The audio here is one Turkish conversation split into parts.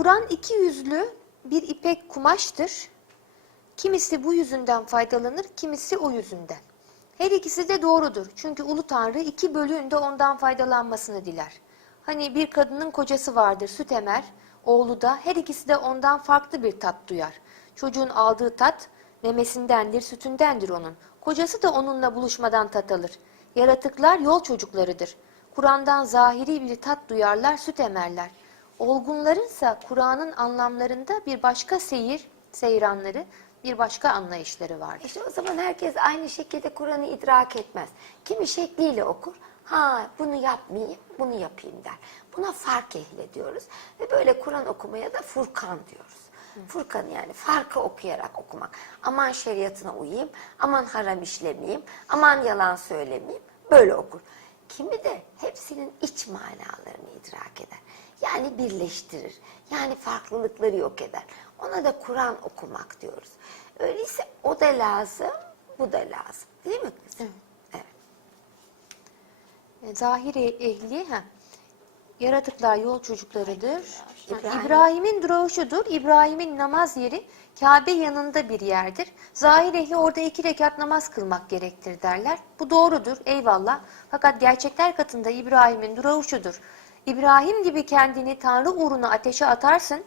Kur'an iki yüzlü bir ipek kumaştır. Kimisi bu yüzünden faydalanır, kimisi o yüzünden. Her ikisi de doğrudur. Çünkü Ulu Tanrı iki bölüğünde ondan faydalanmasını diler. Hani bir kadının kocası vardır, süt emer, oğlu da her ikisi de ondan farklı bir tat duyar. Çocuğun aldığı tat memesindendir, sütündendir onun. Kocası da onunla buluşmadan tat alır. Yaratıklar yol çocuklarıdır. Kur'an'dan zahiri bir tat duyarlar, süt emerler. Olgunlarınsa Kur'an'ın anlamlarında bir başka seyir, seyranları, bir başka anlayışları vardır. İşte o zaman herkes aynı şekilde Kur'an'ı idrak etmez. Kimi şekliyle okur. Ha bunu yapmayayım, bunu yapayım der. Buna fark ehli diyoruz. Ve böyle Kur'an okumaya da Furkan diyoruz. Furkan yani farkı okuyarak okumak. Aman şeriatına uyayım, aman haram işlemeyeyim, aman yalan söylemeyeyim. Böyle okur. Kimi de hepsinin iç manalarını idrak eder. Yani birleştirir. Yani farklılıkları yok eder. Ona da Kur'an okumak diyoruz. Öyleyse o da lazım, bu da lazım. Değil mi kızım? Evet. E, Zahiri ehli, ha. yaratıklar yol çocuklarıdır. İbrahim. İbrahim'in durağı şudur, İbrahim'in namaz yeri Kabe yanında bir yerdir. Zahir ehli orada iki rekat namaz kılmak gerektir derler. Bu doğrudur, eyvallah. Fakat gerçekler katında İbrahim'in durağı. İbrahim gibi kendini Tanrı uğruna ateşe atarsın,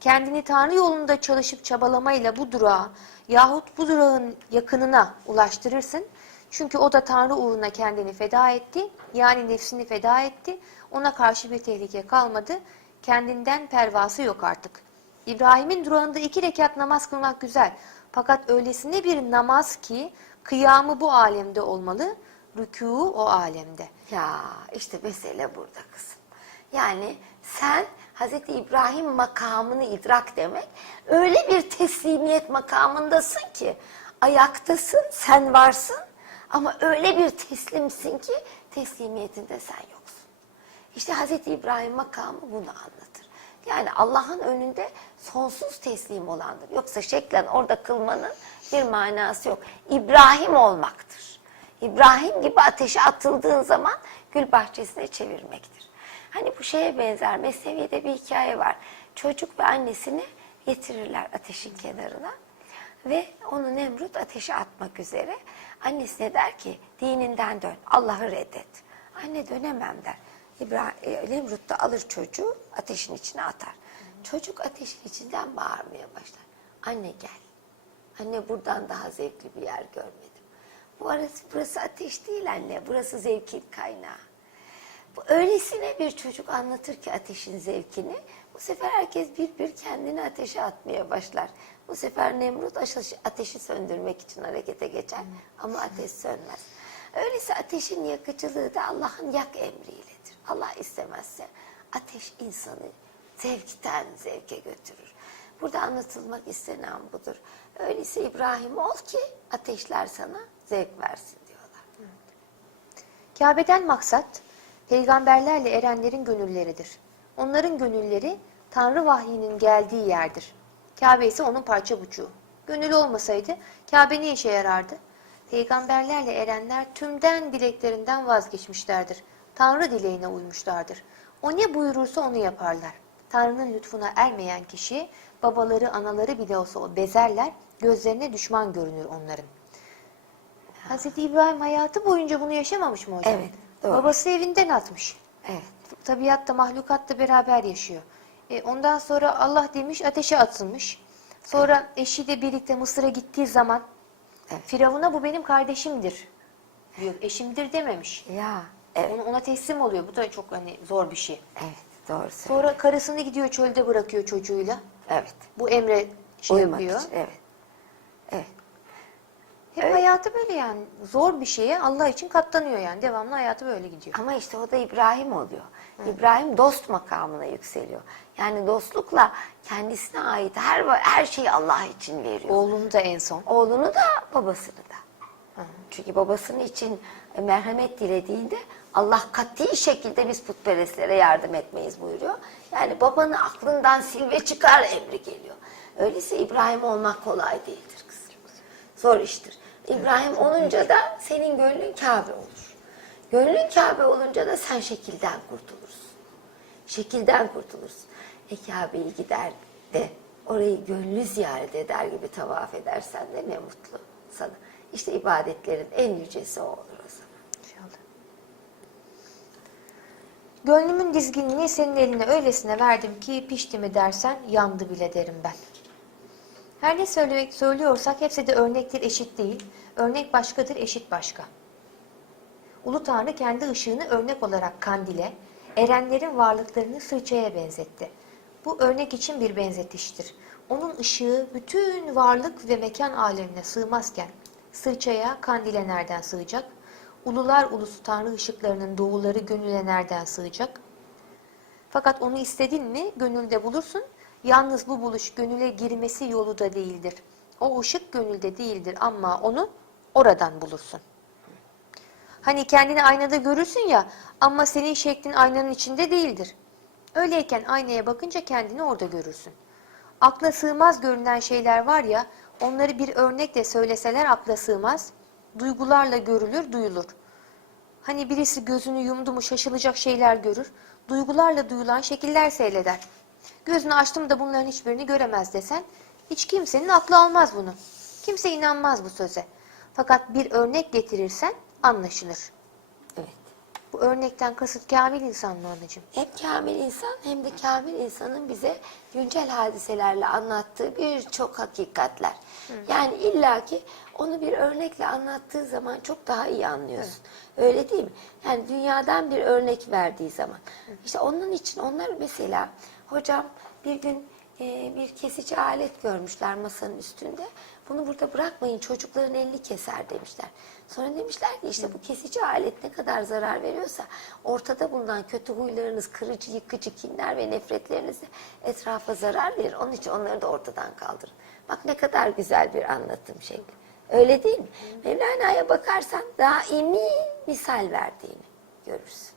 kendini Tanrı yolunda çalışıp çabalamayla bu durağa yahut bu durağın yakınına ulaştırırsın. Çünkü o da Tanrı uğruna kendini feda etti, yani nefsini feda etti. Ona karşı bir tehlike kalmadı, kendinden pervası yok artık. İbrahim'in durağında iki rekat namaz kılmak güzel. Fakat öylesine bir namaz ki kıyamı bu alemde olmalı, rükûu o alemde. Ya işte mesele burada kızım. Yani sen Hazreti İbrahim makamını idrak demek öyle bir teslimiyet makamındasın ki ayaktasın, sen varsın ama öyle bir teslimsin ki teslimiyetinde sen yoksun. İşte Hazreti İbrahim makamı bunu anlatır. Yani Allah'ın önünde sonsuz teslim olandır. Yoksa şeklen orada kılmanın bir manası yok. İbrahim olmaktır. İbrahim gibi ateşe atıldığın zaman gül bahçesine çevirmektir. Hani bu şeye benzer Mesnevi'de bir hikaye var. Çocuk ve annesini getirirler ateşin kenarına ve onu Nemrut ateşe atmak üzere. Annesine der ki dininden dön, Allah'ı reddet. Anne dönemem der. İbrahim, e, Nemrut da alır çocuğu ateşin içine atar. Çocuk ateşin içinden bağırmaya başlar. Anne gel. Anne buradan daha zevkli bir yer görmedim. Bu arası, burası ateş değil anne. Burası zevkin kaynağı. Bu öylesine bir çocuk anlatır ki ateşin zevkini. Bu sefer herkes bir bir kendini ateşe atmaya başlar. Bu sefer Nemrut ateşi, söndürmek için harekete geçer. Ama ateş sönmez. Öyleyse ateşin yakıcılığı da Allah'ın yak emriyledir. Allah istemezse ateş insanı zevkten zevke götürür. Burada anlatılmak istenen budur. Öyleyse İbrahim ol ki ateşler sana zevk versin diyorlar. Kabe'den maksat peygamberlerle erenlerin gönülleridir. Onların gönülleri Tanrı vahyinin geldiği yerdir. Kabe ise onun parça buçuğu. Gönül olmasaydı Kabe ne işe yarardı? Peygamberlerle erenler tümden dileklerinden vazgeçmişlerdir. Tanrı dileğine uymuşlardır. O ne buyurursa onu yaparlar. Tanrı'nın lütfuna ermeyen kişi babaları anaları bile olsa o bezerler, gözlerine düşman görünür onların. Hazreti İbrahim hayatı boyunca bunu yaşamamış mı hocam? Evet, doğru. Babası evinden atmış. Evet. Tabiatta, mahlukatla beraber yaşıyor. E, ondan sonra Allah demiş ateşe atılmış. Sonra eşiyle birlikte Mısır'a gittiği zaman Evet. Firavun'a bu benim kardeşimdir diyor. Eşimdir dememiş. Ya evet. Ona, ona teslim oluyor. Bu da çok hani zor bir şey. Evet doğru. Sonra karısını gidiyor çölde bırakıyor çocuğuyla. Evet. Bu emre şey Uyumak yapıyor. için. Evet. Evet. Hep Öyle. hayatı böyle yani. Zor bir şeye Allah için katlanıyor yani. Devamlı hayatı böyle gidiyor. Ama işte o da İbrahim oluyor. İbrahim dost makamına yükseliyor. Yani dostlukla kendisine ait her her şeyi Allah için veriyor. Oğlunu da en son. Oğlunu da babasını da. Çünkü babasının için merhamet dilediğinde Allah kat'i şekilde biz putperestlere yardım etmeyiz buyuruyor. Yani babanı aklından sil ve çıkar emri geliyor. Öyleyse İbrahim olmak kolay değildir kızım. Zor iştir. İbrahim olunca da senin gönlün Kabe olur. Gönlün Kabe olunca da sen şekilden kurtulursun. Şekilden kurtulursun. E Kabe'yi gider de orayı gönlü ziyaret eder gibi tavaf edersen de ne mutlu sana. İşte ibadetlerin en yücesi o olur o zaman. İnşallah. Gönlümün dizginini senin eline öylesine verdim ki pişti mi dersen yandı bile derim ben. Her ne söylemek söylüyorsak hepsi de örnektir eşit değil. Örnek başkadır eşit başka. Ulu Tanrı kendi ışığını örnek olarak kandile, erenlerin varlıklarını sırçaya benzetti. Bu örnek için bir benzetiştir. Onun ışığı bütün varlık ve mekan alemine sığmazken sırçaya, kandile nereden sığacak? Ulular ulusu Tanrı ışıklarının doğuları gönüle nereden sığacak? Fakat onu istedin mi gönülde bulursun. Yalnız bu buluş gönüle girmesi yolu da değildir. O ışık gönülde değildir ama onu oradan bulursun. Hani kendini aynada görürsün ya ama senin şeklin aynanın içinde değildir. Öyleyken aynaya bakınca kendini orada görürsün. Akla sığmaz görünen şeyler var ya, onları bir örnekle söyleseler akla sığmaz, duygularla görülür, duyulur. Hani birisi gözünü yumdu mu şaşılacak şeyler görür, duygularla duyulan şekiller seyreder. Gözünü açtım da bunların hiçbirini göremez desen, hiç kimsenin aklı almaz bunu. Kimse inanmaz bu söze. Fakat bir örnek getirirsen anlaşılır. Bu örnekten kasıt kamil insan mı anacığım? Hem kamil insan hem de kamil insanın bize güncel hadiselerle anlattığı birçok hakikatler. Yani illaki onu bir örnekle anlattığı zaman çok daha iyi anlıyorsun. Öyle değil mi? Yani dünyadan bir örnek verdiği zaman. İşte onun için onlar mesela hocam bir gün e, bir kesici alet görmüşler masanın üstünde. Bunu burada bırakmayın çocukların elini keser demişler. Sonra demişler ki işte bu kesici alet ne kadar zarar veriyorsa ortada bulunan kötü huylarınız, kırıcı, yıkıcı kinler ve nefretleriniz de etrafa zarar verir. Onun için onları da ortadan kaldırın. Bak ne kadar güzel bir anlatım şekli. Öyle değil mi? Mevlana'ya bakarsan daimi misal verdiğini görürsün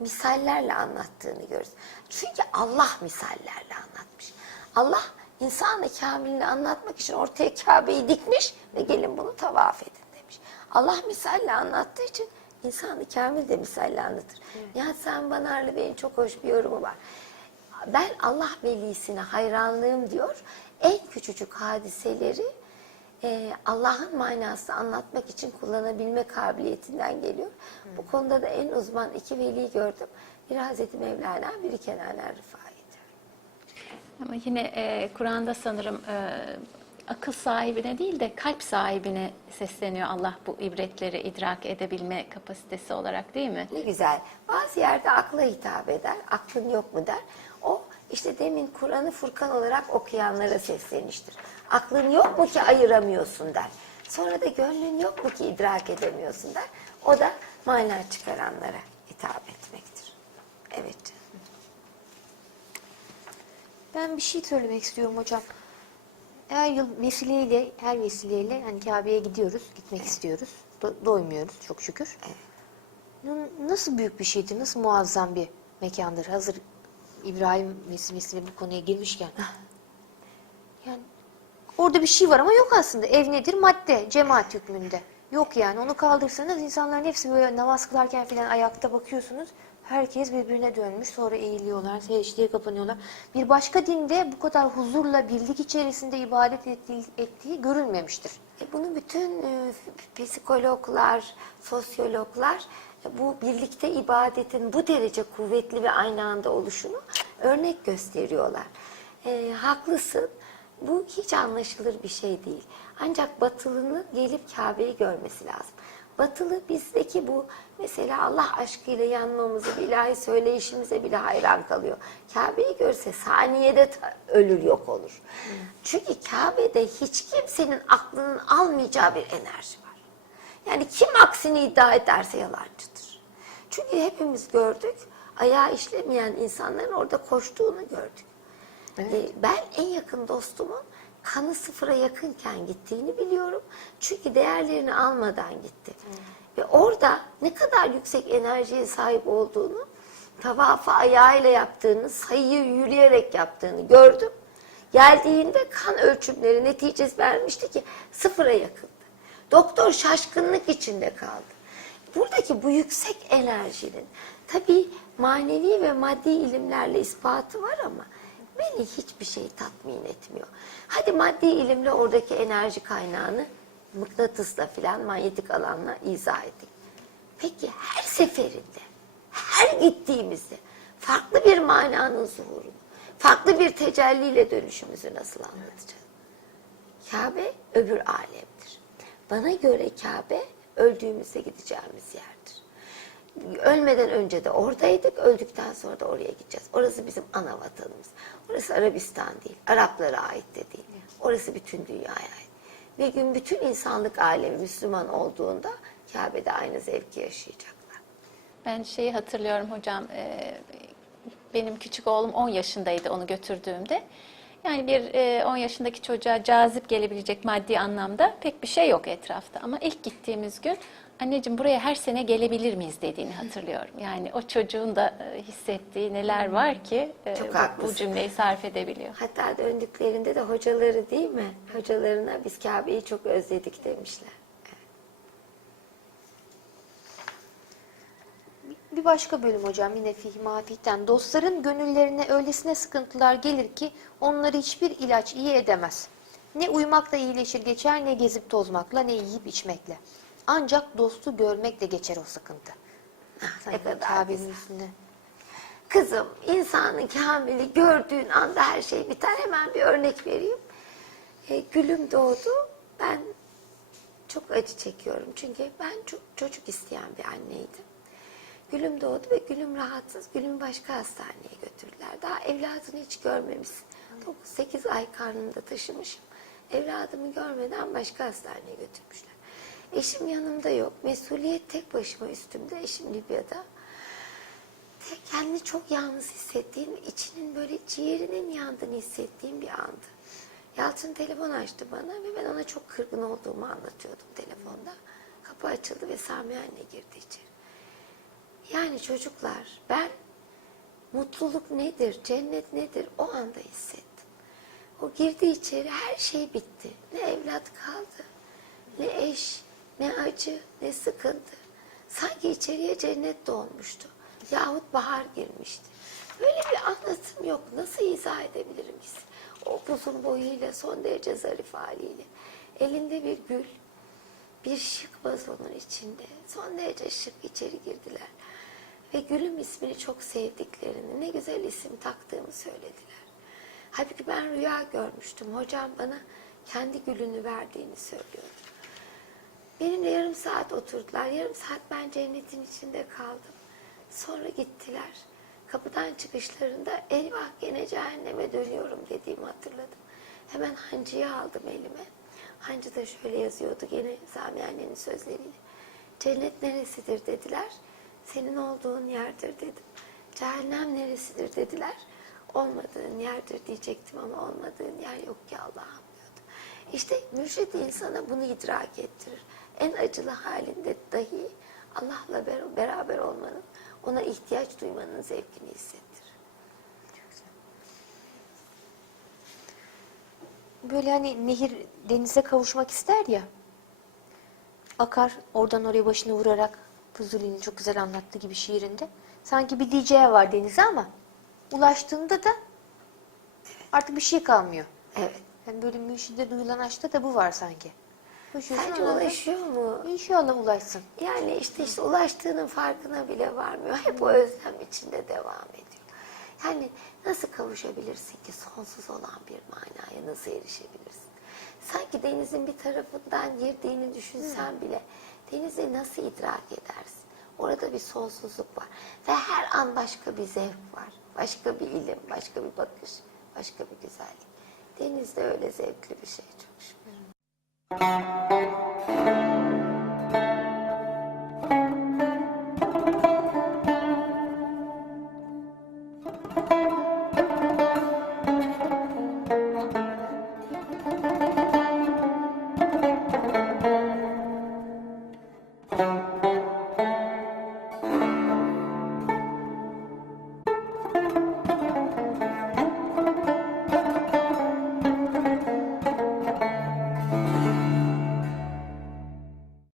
misallerle anlattığını görürüz. Çünkü Allah misallerle anlatmış. Allah insanı kamilini anlatmak için ortaya Kabe'yi dikmiş ve gelin bunu tavaf edin demiş. Allah misalle anlattığı için insanı kamil de misalle anlatır. Nihat Sami Banarlı Bey'in çok hoş bir yorumu var. Ben Allah velisine hayranlığım diyor. En küçücük hadiseleri e, Allah'ın manasını anlatmak için kullanabilme kabiliyetinden geliyor. Bu konuda da en uzman iki veli gördüm. Biri Hazreti Mevlana, biri Kenanen Rıfai'dir. Ama yine e, Kur'an'da sanırım e, akıl sahibine değil de kalp sahibine sesleniyor Allah bu ibretleri idrak edebilme kapasitesi olarak değil mi? Ne güzel. Bazı yerde akla hitap eder, aklın yok mu der. O işte demin Kur'an'ı Furkan olarak okuyanlara sesleniştir. Aklın yok mu ki ayıramıyorsun der. Sonra da gönlün yok mu ki idrak edemiyorsun der. O da mana çıkaranlara hitap etmektir. Evet. Ben bir şey söylemek istiyorum hocam. Her yıl vesileyle, her vesileyle hani Kabe'ye gidiyoruz, gitmek istiyoruz. Do- doymuyoruz çok şükür. Nasıl büyük bir şeydir, nasıl muazzam bir mekandır. Hazır İbrahim vesilesiyle bu konuya girmişken. Yani orada bir şey var ama yok aslında. Ev nedir? Madde, cemaat hükmünde. Yok yani onu kaldırsanız insanların hepsi böyle namaz kılarken falan ayakta bakıyorsunuz. Herkes birbirine dönmüş sonra eğiliyorlar, secdeye kapanıyorlar. Bir başka dinde bu kadar huzurla birlik içerisinde ibadet ettiği, ettiği görülmemiştir. E bunu bütün e, psikologlar, sosyologlar e, bu birlikte ibadetin bu derece kuvvetli ve aynı anda oluşunu örnek gösteriyorlar. E, haklısın. Bu hiç anlaşılır bir şey değil. Ancak batılının gelip Kabe'yi görmesi lazım. Batılı bizdeki bu mesela Allah aşkıyla yanmamızı, bir ilahi söyleyişimize bile hayran kalıyor. Kabe'yi görse saniyede ölür yok olur. Çünkü Kabe'de hiç kimsenin aklının almayacağı bir enerji var. Yani kim aksini iddia ederse yalancıdır. Çünkü hepimiz gördük, ayağı işlemeyen insanların orada koştuğunu gördük. Ee, Ben en yakın dostumun kanı sıfıra yakınken gittiğini biliyorum. Çünkü değerlerini almadan gitti. Ve orada ne kadar yüksek enerjiye sahip olduğunu, tavafı ayağıyla yaptığını, sayıyı yürüyerek yaptığını gördüm. Geldiğinde kan ölçümleri neticesi vermişti ki sıfıra yakındı. Doktor şaşkınlık içinde kaldı. Buradaki bu yüksek enerjinin tabii manevi ve maddi ilimlerle ispatı var ama beni hiçbir şey tatmin etmiyor. Hadi maddi ilimle oradaki enerji kaynağını mıknatısla filan manyetik alanla izah ettik. Peki her seferinde, her gittiğimizde farklı bir mananın zuhurunu, farklı bir tecelliyle dönüşümüzü nasıl anlatacağız? Kabe öbür alemdir. Bana göre Kabe öldüğümüzde gideceğimiz yerdir. Ölmeden önce de oradaydık, öldükten sonra da oraya gideceğiz. Orası bizim ana vatanımız. Orası Arabistan değil, Araplara ait de değil. Orası bütün dünyaya ait. Bir gün bütün insanlık alemi Müslüman olduğunda Kabe'de aynı zevki yaşayacaklar. Ben şeyi hatırlıyorum hocam, e, benim küçük oğlum 10 yaşındaydı onu götürdüğümde. Yani bir e, 10 yaşındaki çocuğa cazip gelebilecek maddi anlamda pek bir şey yok etrafta. Ama ilk gittiğimiz gün anneciğim buraya her sene gelebilir miyiz dediğini hatırlıyorum. Yani o çocuğun da e, hissettiği neler var ki e, Çok bu- bu, cümleyi sarf edebiliyor. Hatta döndüklerinde de hocaları değil mi? Hocalarına biz Kabe'yi çok özledik demişler. Bir başka bölüm hocam yine Fihi Mafih'ten. Dostların gönüllerine öylesine sıkıntılar gelir ki onları hiçbir ilaç iyi edemez. Ne uyumakla iyileşir geçer ne gezip tozmakla ne yiyip içmekle. Ancak dostu görmekle geçer o sıkıntı. Kadar güzel. üstünde. Kızım insanın kamili gördüğün anda her şey biter. Hemen bir örnek vereyim. E, gülüm doğdu. Ben çok acı çekiyorum. Çünkü ben çok çocuk isteyen bir anneydim. Gülüm doğdu ve Gülüm rahatsız. Gülüm başka hastaneye götürdüler. Daha evladını hiç görmemişsin. 9-8 ay karnında taşımışım. Evladımı görmeden başka hastaneye götürmüşler. Eşim yanımda yok. Mesuliyet tek başıma üstümde. Eşim Libya'da. Tek kendini çok yalnız hissettiğim, içinin böyle ciğerinin yandığını hissettiğim bir andı. Yalçın telefon açtı bana ve ben ona çok kırgın olduğumu anlatıyordum telefonda. Kapı açıldı ve Sami anne girdi içeri. Yani çocuklar ben mutluluk nedir, cennet nedir o anda hissettim. O girdi içeri her şey bitti. Ne evlat kaldı, ne eş, ne acı, ne sıkıntı. Sanki içeriye cennet doğmuştu. Yahut bahar girmişti. Böyle bir anlatım yok. Nasıl izah edebilirim ki? O uzun boyuyla, son derece zarif haliyle. Elinde bir gül, bir şık vazonun içinde. Son derece şık içeri girdiler. Ve Gül'üm ismini çok sevdiklerini, ne güzel isim taktığımı söylediler. Halbuki ben rüya görmüştüm. Hocam bana kendi gülünü verdiğini söylüyordu. Benimle yarım saat oturdular. Yarım saat ben cennetin içinde kaldım. Sonra gittiler. Kapıdan çıkışlarında eyvah gene cehenneme dönüyorum dediğimi hatırladım. Hemen hancıyı aldım elime. Hancıda şöyle yazıyordu gene Sami annenin sözleriyle. Cennet neresidir dediler. Senin olduğun yerdir dedim. Cehennem neresidir dediler. Olmadığın yerdir diyecektim ama olmadığın yer yok ki Allah'ım diyordum. İşte mürşid insana bunu idrak ettirir. En acılı halinde dahi Allah'la ber- beraber olmanın, ona ihtiyaç duymanın zevkini hissettirir. Böyle hani nehir denize kavuşmak ister ya. Akar oradan oraya başını vurarak Fuzuli'nin çok güzel anlattığı gibi şiirinde. Sanki bir diyeceği var denize ama ulaştığında da artık bir şey kalmıyor. Evet. Yani böyle mürşide duyulan aşkta da bu var sanki. Koşuyorsun, Sence ulaşıyor mu? İnşallah ulaşsın. Yani işte işte ulaştığının farkına bile varmıyor. Hep o özlem içinde devam ediyor. Yani nasıl kavuşabilirsin ki sonsuz olan bir manaya nasıl erişebilirsin? Sanki denizin bir tarafından girdiğini düşünsen bile Denizi nasıl idrak edersin? Orada bir sonsuzluk var. Ve her an başka bir zevk var. Başka bir ilim, başka bir bakış, başka bir güzellik. Deniz de öyle zevkli bir şey çok şükür.